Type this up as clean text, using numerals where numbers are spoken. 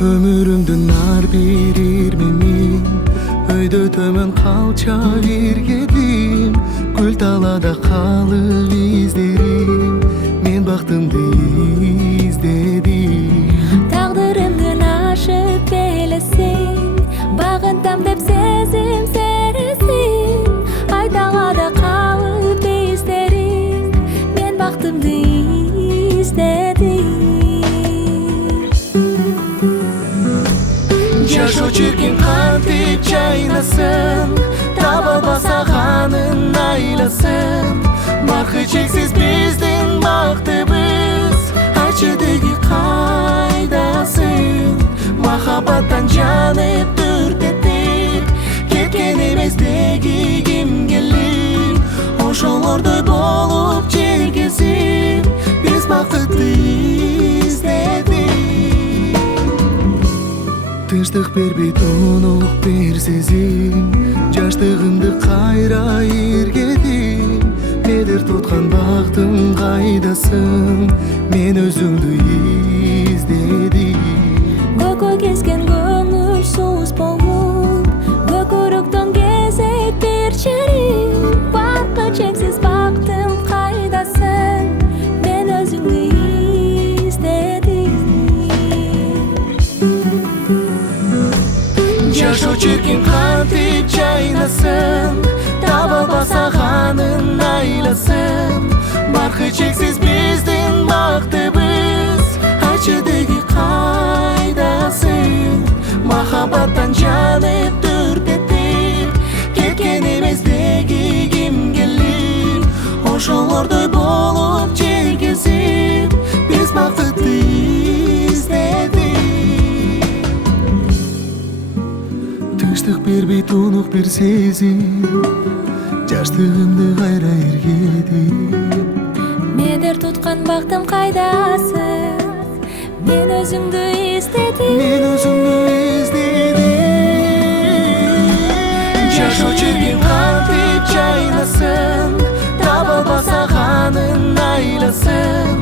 Ömürümdün nar birirmemin Öyde tömön kalça virgedim Gül talada kalı izlerim Men baktımdı izledim Tağdırımdın aşıp belesin Bağıntam dep sezim seresin Ay talada kalıp izlerim Men baktımdı izledim Жашоо чиркин кантип жайнасын Таба басағанын айласын Барқы чексиз биздин бактыбыз Айтчы деги кайдасың Махаббаттан жанып дүртетип Кеткен эмес деги ким келип Ошолордой болуп жергезип Биз бакытты издедик Тынчтык бербейт унук бир сезим Жаштыгымды кайра иргедим Медер туткан бактым кайдасың Мен өзүңдү издедим Көкө кезген көңүл сууз болуп Көкөрөктөн кезет бир черим Баркы чексиз бактым кайдасың Мен өзүңдү издедим Жашоо чиркин кантип жайнасын Таба басағанын айласын Баркы чексиз биздин бактыбыз Айтчы деги кайдасың Махаббаттан жанып дүртетип Кеткен эмес деги ким келип Ошолордой болуп жергезип Биз бакытты издедик Тынчтык бербейт унук бир сезим Жаштыгымды кайра иргедим Медер туткан бактым кайдасың Мен өзүңдү издедим Мен өзүңдү издедим Жашоо чиркин кантип жайнасын Таба басағанын айласын